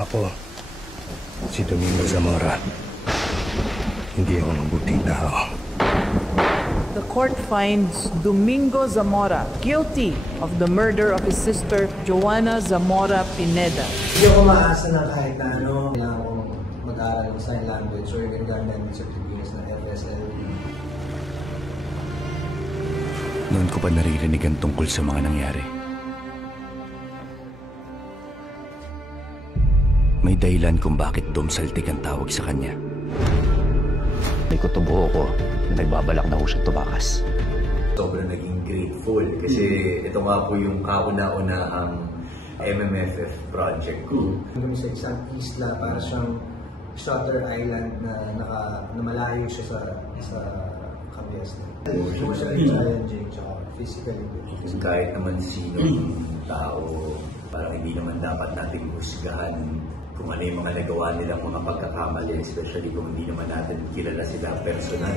Ako, si Domingo Zamora. Hindi ako mabuting tao. The court finds Domingo Zamora guilty of the murder of his sister, Joanna Zamora Pineda. Hindi ako maasa na kahit na ano, kailangan akong mag-aaral ng sign language or ginagamit ng certificates ng FSL. Noon ko pa naririnig ang tungkol sa mga nangyari. May dahilan kung bakit Domsaltik ang tawag sa kanya. May kutubo ko na nagbabalak na ho siyang tumakas. Sobrang naging grateful kasi ito nga po yung kauna-unahang MMFF project ko. Kami sa isang isla, para siyang shutter island na malayo siya sa Cavite. Emotionally challenging tsaka physically. Kahit naman sinong tao, parang hindi naman dapat natin husgahan kung ano yung mga nagawa nilang mga pagkakamali, especially kung hindi naman natin kilala sila personal.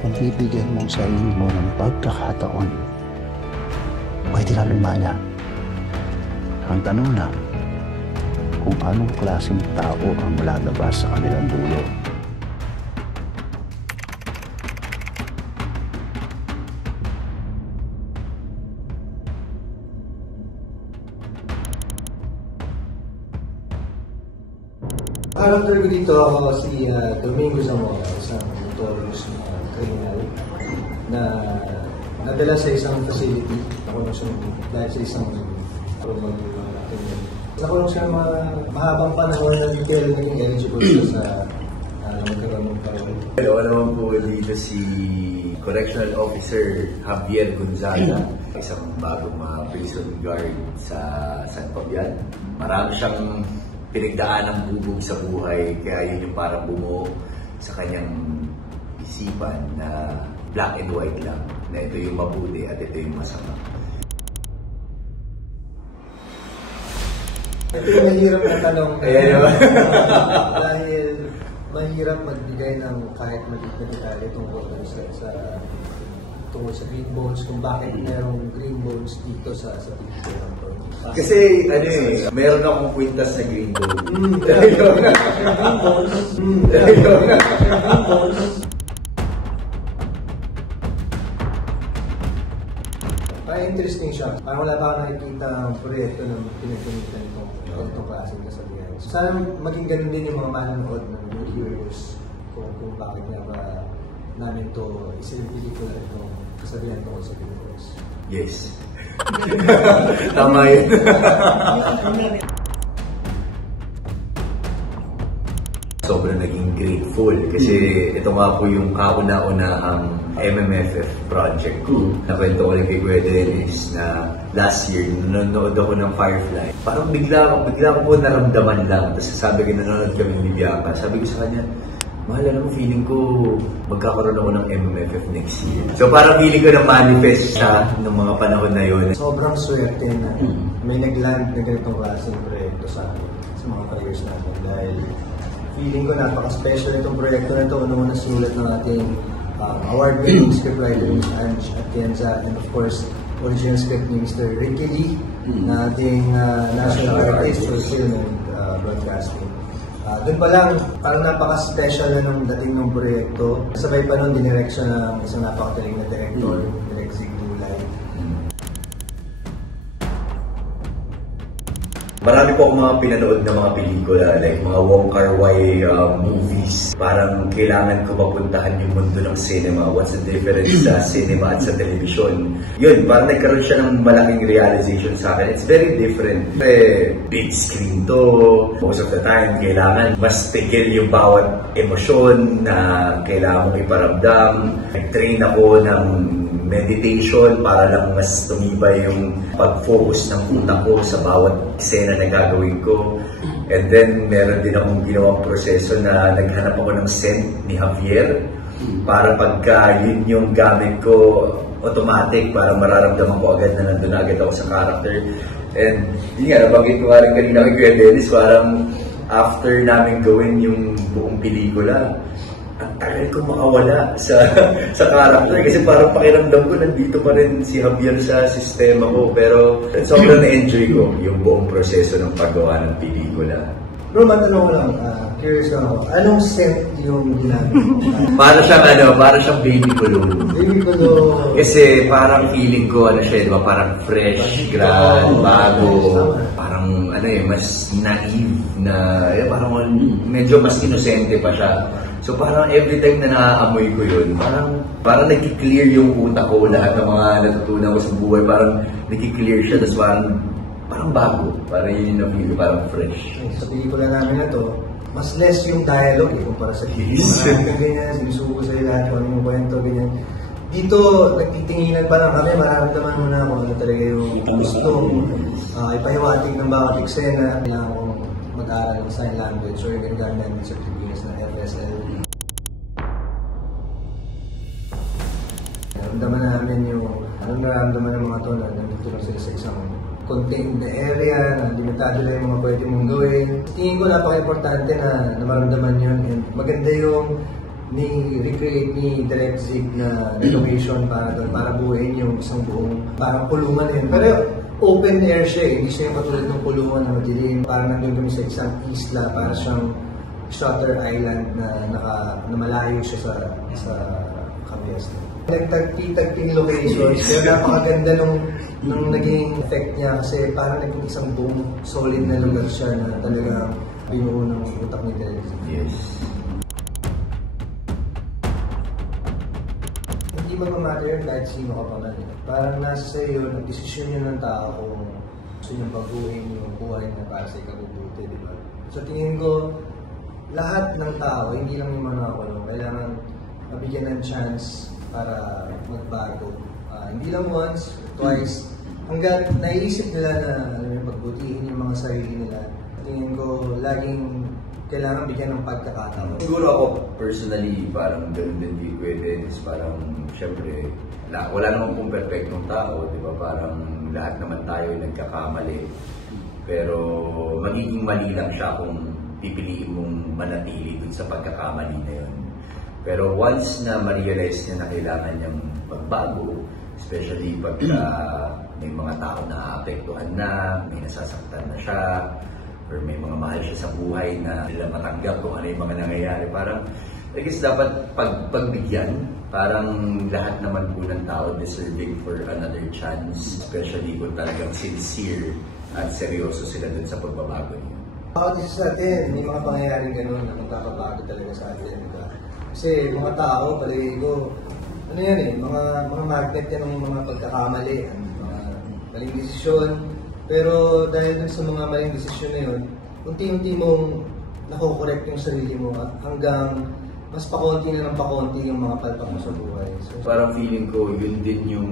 Kung bibigyan mong sarili mo ng pagkakataon, pwede namin manya. Ang tanong lang, kung anong klaseng tao ang lalabas sa kanilang dulo. Character ko dito ako si Domingo Zamora, isang notorious criminal na nadala sa isang facility. Nakulong siya dahil sa isang program. Nakulong siya mahabang panahon na detail naging eligible siya sa magkaroon ng parol. Hello, naman po dito si Correctional Officer Javier Gonzaga, isang bagong prison guard sa San Fabian. Marami siyang pinagdaan ng bubog sa buhay, kaya yun yung parang bumuo sa kanyang isipan na black and white lang, na ito yung mabuti at ito yung masama. Ito yung mahirap na tanong dahil mahirap magbigay ng kahit maliit na detalye tungkol sa green bones, kung bakit merong green bones dito sa picture. Kasi meron akong kwintas na green bone. Interesting siya. Parang wala pa ako nakikita ang proyekto ng pinagpunitan itong klaseng kasabihan. So, sana maging ganun din yung mga manonood ng viewers kung bakit nga ba namin ito isinipilikulan itong kasabihan tungkol sa Pilipinas. Yes. Tama yun. Sobrang naging grateful kasi ito nga po yung kauna-unahang MMFF project ko. Nakwento ko rin kay Kuya Dennis na last year, nanonood ako ng Firefly. Parang bigla ko po naramdaman lang. Tapos sabi ko, nanonood kami ni Bianca. Sabi ko sa kanya, mahal, alam mo, feeling ko magkakaroon ako ng MMFF next year. So parang feeling ko na manifest siya ng mga panahon na yun. Sobrang swerte na may nag-land na ganitong klaseng proyekto sa mga careers natin. Dahil feeling ko napaka-special itong proyekto na ito. Una sinulat ng ating award-winning scriptwriter Ange Atienza, and of course, original script ni Mr. Ricky Lee, na ating national artist for film and broadcasting. Doon pa lang, parang napaka-special na nung dating ng proyekto. Sabay pa nun, dinirect siya ng isang napakataling na director, Direk Zig Dulay. Marami po akong mga pinanood na mga pelikula, like mga Wong Kar-wai movies. Parang kailangan ko mapuntahan yung mundo ng cinema. What's the difference sa cinema at sa television? Yun, parang nagkaroon siya ng malaking realization sa akin. It's very different. Big screen to. Most of the time, kailangan mas tigil yung bawat emosyon na kailangan mong iparamdam. Nag-train ako ng meditation para lang mas tumibay yung pag-focus ng utak ko sa bawat eksena na gagawin ko. And then, meron din akong ginawang proseso na naghanap ako ng scent ni Javier para pagka yun yung gamit ko, automatic, para mararamdaman ko agad na nandun agad ako sa character. And yun nga, nabanggit ko nga rin kanina kay Kuya Dennis, parang after namin gawin yung buong pelikula, ang tagal ko makawala sa character kasi parang pakiramdam ko nandito pa rin si Javier sa sistema ko, pero sobrang na-enjoy ko yung buong proseso ng paggawa ng pelikula. Bro, matanong ko lang, curious lang ako, anong set yung ginamit? Para siyang baby kulong. Baby ko no... Kasi parang feeling ko, siya, di ba, parang fresh, grand, bago, parang, mas naive na, parang medyo mas inosente pa siya. So parang every time na naaamoy ko yun, parang nag-clear yung utak ko, lahat ng mga natutunan ko sa buhay, parang nag-clear siya, tapos parang bago, parang yun yung na-feel, parang fresh. Sa pelikula namin na to, mas less yung dialogue kumpara sa TV. Marami ganyan, sinusuko sa'yo lahat kung ano yung kwento, ganyan. Dito, nagtitinginan pa lang kami, mararamdaman mo na kung ano talaga yung gustong ipahiwatig ng bawat eksena. Kailangan kong mag-aaral ng sign language or yung ganyan sa Pilipinas na FSL. Naramdaman namin yung anong nararamdaman ng mga to na nandito lang sila sa isang contained na area, na limitado lang yung mga pwede mong gawin. Tingin ko napaka-importante na maramdaman yun. And maganda yung ni-recreate ni Direct Zig na location para doon, para buuin yung isang buong parang pulungan yun. Pero open air siya hindi siya yung katulad ng pulungan na madilim. Parang nandun kami sa isang isla, para siyang Shutter Island na malayo siya sa Cabeza. Nagtagpi-tagping locations, kaya napakaganda nung naging effect niya kasi parang naging isang buong solid na lugar siya na talagang binuo ng utak ni Direct Zig. Yes. Hindi mag-matter yun kahit sino ka pa man. Parang nasa sa'yo yun, ang desisyon yun ng tao kung gusto niyong baguhin yung buhay na para sa ikabubuti, di ba? So tingin ko, lahat ng tao, hindi lang yung mga nakakulong, kailangan mabigyan ng chance para magbago. Hindi lang once, twice, hanggang naiisip nila na pagbutihin yung mga sarili nila. Tingin ko, laging kailangan bigyan ng pagkakataon. Siguro ako personally, parang ganun din di pwede. Parang, syempre, wala namang kung perfectong tao, di ba? Parang lahat naman tayo ay nagkakamali. Pero magiging mali lang siya kung pipiliin mong manatili dun sa pagkakamali na yun. Pero once na ma-realize niya na kailangan niyang magbago, especially pag may mga tao na apektuhan na, may nasasaktan na siya, or may mga mahal siya sa buhay na nila matanggap kung ano yung mga nangyayari. Parang, I guess dapat pagbigyan. Parang lahat naman po ng tao deserving for another chance. Especially kung talagang sincere at seryoso sila dun sa pagbabago niyo. Bawat isa sa atin, may mga pangyayaring gano'n na magkakabago talaga sa atin. Diba? Kasi mga tao, palagi ko, ano yan mga magnet yan ng mga pagkakamali, mga maling desisyon. Pero dahil dun sa mga maling desisyon na yun, unti-unti mong nakokorekt yung sarili mo hanggang mas pakonti na ng pakonti yung mga palpak mo sa buhay. So, parang feeling ko, yun din yung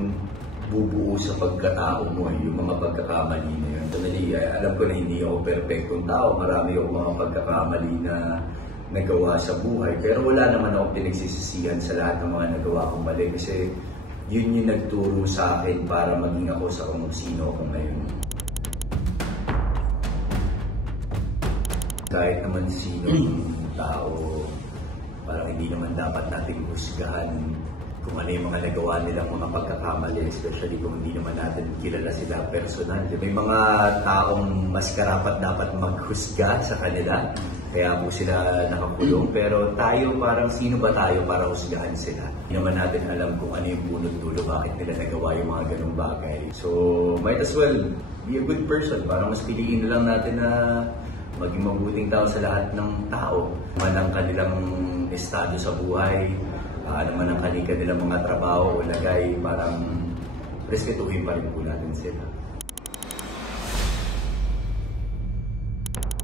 bubuo sa pagkatao mo, yung mga pagkakamali na yun. Dahil alam ko na hindi ako perfectong tao, marami akong mga pagkakamali na nagawa sa buhay. Pero wala naman ako pinagsisisihan sa lahat ng mga nagawa kong mali kasi yun yung nagturo sa akin para maging ako sa kung sino ako ngayon. Kahit naman sino tao, parang hindi naman dapat natin husgahan kung ano yung mga nagawa nilang mga pagkakamali, especially kung hindi naman natin kilala sila personal. May mga taong mas karapat dapat maghusga sa kanila, kaya po sila nakakulong. Pero tayo, parang sino ba tayo para husgahan sila? Hindi naman natin alam kung ano yung bunot dulo, bakit nila nagawa yung mga ganung bagay. So, might as well be a good person. Parang mas piliin na lang natin na maging mabuting tao sa lahat ng tao. Man ang kanilang estado sa buhay, naman ang kanilang mga trabaho o lagay, parang respetuhin pa rin po natin sila.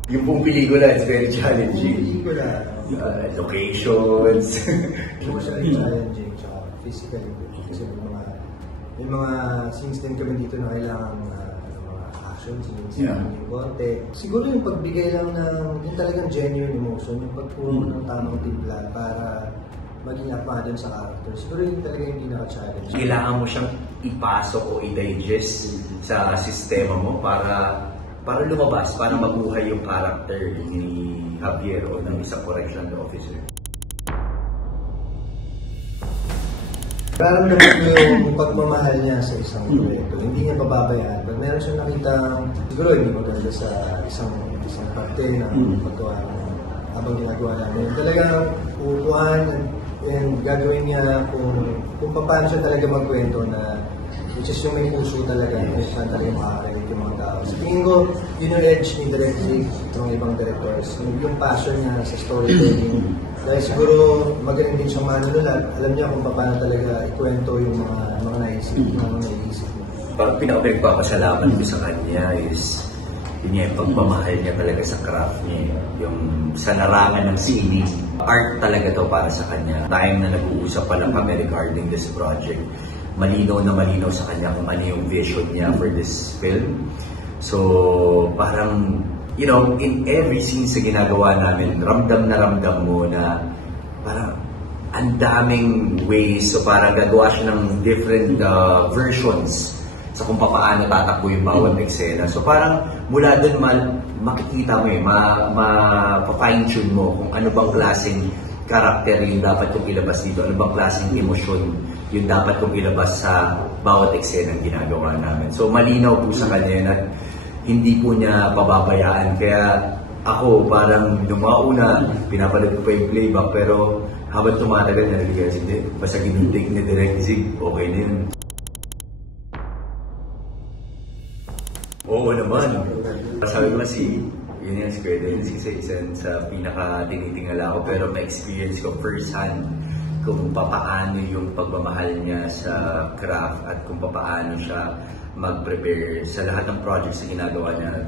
Yung pong pelikula is very challenging. Locations. Emotionally challenging, tsaka physically. Kasi may mga scenes din kami dito na kailangan action scenes, yung konti. Siguro yung pagbigay lang ng yung talagang genuine emotion, yung pagpuro ng tamang timpla para maging akma dun sa character. Siguro yung talaga yung pinaka-challenge. Kailangan mo siyang ipasok o i-digest sa sistema mo para lumabas, para mabuhay yung character ni Javier o ng isang correctional officer. Nararamdaman ko yung pagmamahal niya sa isang proyekto. Hindi niya pababayaan. Pag meron siyang nakita, siguro hindi maganda sa isang parte ng paggawa habang ginagawa namin. Talagang uupuan and gagawin niya kung paano siya talaga magkwento na which is yung may puso talaga, kung saan talaga makakalit yung mga tao. Sa tingin ko, yun yung edge ni Direct Zig ng ibang directors. Yung passion niya sa storytelling. Dahil siguro magaling din siyang manunulat. Alam niya kung paano talaga ikwento yung mga naisip niya. Parang pinapagpapasalamat ko sa kanya is yun yung pagmamahal niya talaga sa craft niya. Yung sa larangan ng sining. Art talaga to para sa kanya. Time na nag-uusap pa lang kami regarding this project, malinaw na malinaw sa kanya kung ano yung vision niya for this film. So, parang, you know, in every scene sa ginagawa namin, ramdam mo na parang ang daming ways. So, parang gagawa siya ng different versions sa kung paano tatakbo yung bawat eksena. So, parang mula dun makikita mo ma-fine-tune mo kung ano bang klaseng karakter yung dapat kong ilabas dito, ano bang klaseng emosyon yung dapat kong ilabas sa bawat eksena ng ginagawa namin. So malinaw po sa kanya yun at hindi po niya pababayaan. Kaya ako parang nung mga una, pinapanood ko pa yung playback, pero habang tumatagal na naligas, hindi, basta ginuntik ni Direct Zig, okay na yun. Oo naman. Sabi ko kasi, yun yung Square Dance kasi isa sa pinaka-tinitingala ko, pero ma-experience ko first hand kung papaano yung pagmamahal niya sa craft at kung papaano siya mag-prepare sa lahat ng projects na ginagawa niya.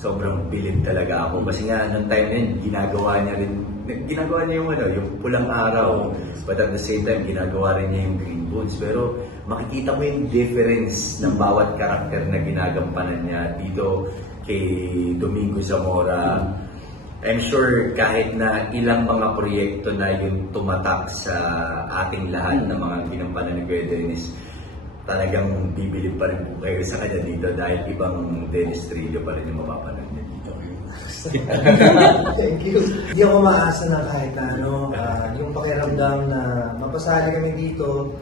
Sobrang bilib talaga ako. Kasi nga, nung time na yun, ginagawa niya yung pulang araw. But at the same time, ginagawa rin niya yung Green Boots. Pero makikita mo yung difference ng bawat karakter na ginagampanan niya dito kay Domingo Zamora. I'm sure kahit na ilang mga proyekto na yung tumatak sa ating lahat ng mga ginampanan ni Kuya Dennis, talagang bibilib pa rin po kayo sa kanya dito dahil ibang Dennis Trillo pa rin yung mapapanood niya dito. Thank you. Hindi ako maasa na kahit yung pakiramdam na mapasali kami dito,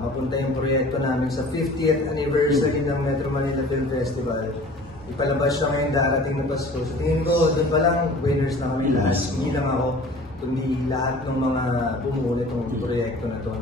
mapunta yung proyekto namin sa 50th anniversary ng Metro Manila Film Festival. Ipalabas siya ngayon darating na Pasko. So tingin ko, doon pa lang winners na kami lahat. Hindi lang ako, kundi lahat ng mga bumuo nitong proyekto na to